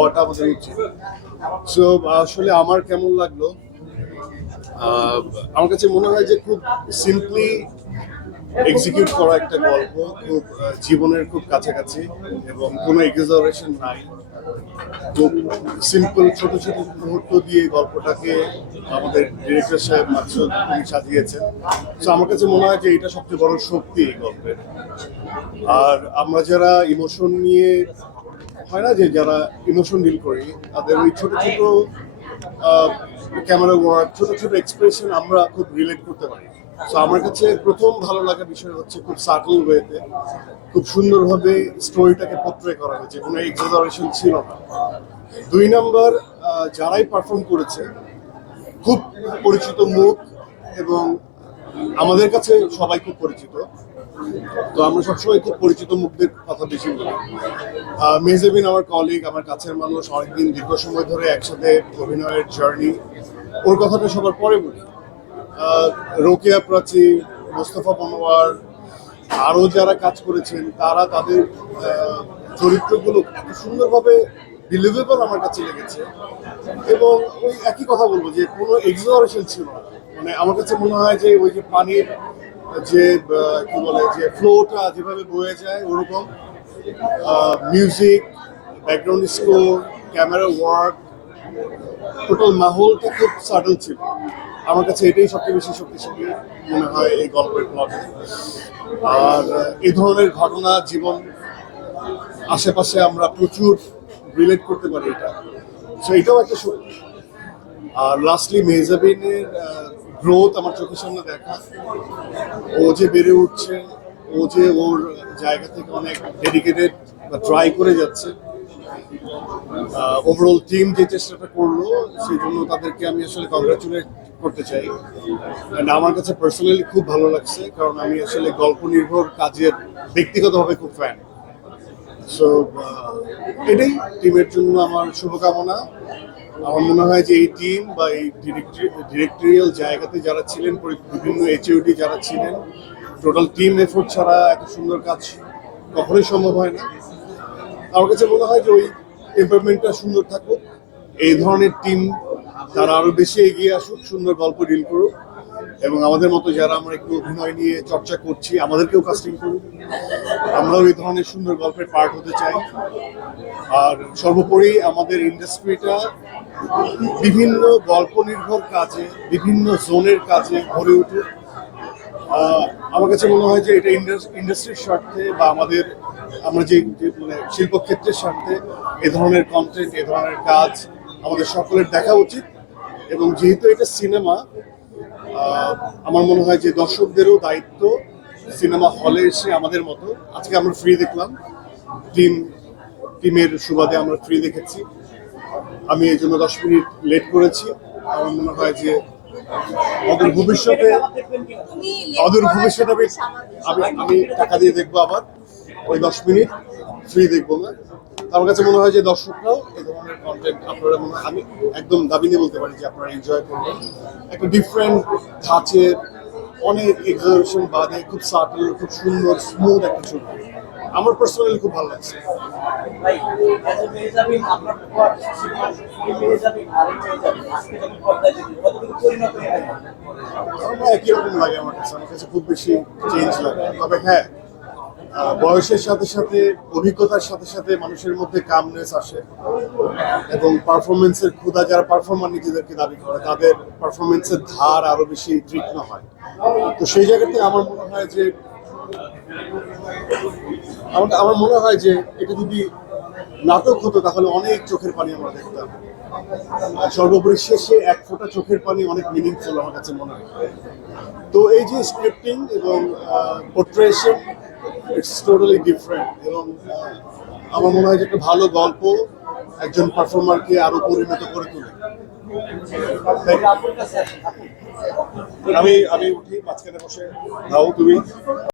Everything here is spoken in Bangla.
হওয়াটা আমাদের উচিত সো আসলে আমার কেমন লাগল? আমার কাছে মনে হয় যে খুব সিম্পলি এক্সিকিউট করা একটা গল্প, খুব জীবনের খুব কাছাকাছি এবং কোনো এক্সাজারেশন নাই। খুব সিম্পল ছোট ছোট মুহূর্ত দিয়ে গল্পটাকে আমাদের ডিরেক্টর সাহেব মাকসুদ উনি সাজিয়েছেন। তো আমার কাছে মনে হয় যে এটা সবচেয়ে বড় শক্তি এই গল্পের। আর আমরা যারা ইমোশন নিয়ে হয় না যে যারা ইমোশন ডিল করি, তাদের ওই ছোট ছোট ক্যামেরা ওয়ার্ক ছোট ছোট এক্সপ্রেশন আমরা খুব রিলেট করতে পারি। তো আমার কাছে প্রথম ভালো লাগা বিষয় হচ্ছে খুব সাটল ওয়েতে খুব সুন্দরভাবে স্টোরিটাকে পোট্রে করা হয়েছে কোনো এক্সাজারেশন ছিল না। দুই নাম্বার যারাই পারফর্ম করেছে, খুব পরিচিত মুখ এবং আমাদের কাছে সবাই খুব পরিচিত তো আমরা সবসময় খুব পরিচিত মুখদের কথা বেশি বলি। মেহজাবিন আমার কলিগ আমার কাছের মানুষ, অনেকদিন দীর্ঘ সময় ধরে একসাথে অভিনয়ের জার্নি ওর কথাটা সবার পরে বলি। রোকেয়া প্রাচী, মোস্তফা মনোয়ার, আরও যারা কাজ করেছেন, তারা তাদের চরিত্রগুলো এত সুন্দরভাবে বিলিভেবল আমার কাছে লেগেছে। এবং ওই একই কথা বলব যে কোনো এক্সপ্লোরেশন ছিল না। মানে আমার কাছে মনে হয় যে ওই যে পানির যে কি বলে, যে ফ্লোটা যেভাবে বয়ে যায়, ওরকম music background score camera work total মাহলটা খুব সাটল ছিল। আমার কাছে এটাই সবচেয়ে বেশি শক্তিশালী মনে হয় এই গল্পের প্লটে আর এই ধরনের ঘটনা জীবন, আশেপাশে আমরা প্রচুর রিলেট করতে পারি এটা। সো এটাও একটা শক্তি। আর লাস্টলি মেহজাবিনের গ্রোথ আমার চোখের সামনে দেখা। ও যে বেড়ে উঠছে, ও যে ওর জায়গা থেকে অনেক ডেডিকেটেড বা ট্রাই করে যাচ্ছে ওভারঅল টিম যে চেষ্টাটা করল, সেই জন্য তাদেরকে আমি আসলে কংগ্রাচুলেট করতে চাই। অ্যান্ড আমার কাছে পার্সোনালি খুব ভালো লাগছে, কারণ আমি আসলে গল্প নির্ভর কাজের ব্যক্তিগতভাবে খুব ফ্যান সো এটাই টিমের জন্য আমার শুভকামনা। আমার মনে হয় যে এই টিম বা এই ডিরেক্টরিয়াল জায়গাতে যারা ছিলেন বিভিন্ন এইচইউডি যারা ছিলেন টোটাল টিম এফোর্ট ছাড়া এত সুন্দর কাজ কখনোই সম্ভব হয় না। আমার কাছে মনে হয় যে ওই এম্পারমেন্টটা সুন্দর থাকুক, এই ধরনের টিম তারা আরও বেশি এগিয়ে আসুক, সুন্দর গল্প ডিল করুক। এবং আমাদের মতো যারা আমরা একটু অভিনয় নিয়ে চর্চা করছি, আমাদেরকেও কাস্টিং করুক আমরাও এই ধরনের সুন্দর গল্পের পার্ট হতে চাই। আর সর্বোপরি আমাদের ইন্ডাস্ট্রিটা বিভিন্ন গল্প নির্ভর কাজে, বিভিন্ন জোনের কাজে ভরে উঠুক। আমার কাছে মনে হয় যে এটা ইন্ডাস্ট্রির স্বার্থে বা আমাদের, আমরা যে মানে শিল্পক্ষেত্রের স্বার্থে এ ধরনের কন্টেন্ট এ ধরনের কাজ আমাদের সকলের দেখা উচিত। এবং যেহেতু এটা সিনেমা আমার মনে হয় যে দর্শকদেরও দায়িত্ব সিনেমা হলে এসে আমাদের মতো। আজকে আমরা ফ্রি দেখলাম। টিম, টিমের সুবাদে আমরা ফ্রি দেখেছি। আমি এই জন্য দশ মিনিট লেট করেছি। আমার মনে হয় যে অদূর ভবিষ্যতে অদূর ভবিষ্যতে আমি আমি টাকা দিয়ে দেখব আবার। ওই দশ মিনিট ফ্রি দেখব না। আমার কাছে মনে হয় যে দর্শকরাও এই ধরনের কন্টেন্ট আপনারা মনে আমি একদম দাবি নিয়ে বলতে পারি যে আপনারা এনজয় করবেন। একটা ডিফারেন্ট ধাঁচের অনেক এক্সারেশন বাদে খুব সাটল খুব সুন্দর স্মুথ একটা ছবি। আমার পার্সোনালি খুব ভালো লাগছে। আমার একই রকম লাগে আমার কাছে। আমার কাছে খুব বেশি চেঞ্জ লাগে। তবে হ্যাঁ বয়সের সাথে সাথে, অভিজ্ঞতার সাথে সাথে মানুষের মধ্যে কামনেস আসে এবং পারফরমেন্সের ক্ষুদা যারা পারফর্মার নিজেদেরকে দাবি করে, তাদের পারফরমেন্সের ধার আরও বেশি তীক্ষ্ণ হয়। তো সেই জায়গাতে আমার মনে হয় যে, আমার আমার মনে হয় যে এটা যদি নাটক হতো, তাহলে অনেক চোখের পানি আমরা দেখতাম। সর্বোপরি শেষে এক ফোঁটা চোখের পানি অনেক মিনিংফুল আমার কাছে মনে হয়। তো এই যে স্ক্রিপ্টিং এবং পোর্ট্রেশন ইটস টোটালি ডিফারেন্ট এবং আমার মনে হয় যে একটা ভালো গল্প একজন পারফর্মারকে আরও পরিণত করে তোলে। আমি আমি উঠি, মাঝখানে বসে। দাও তুমি।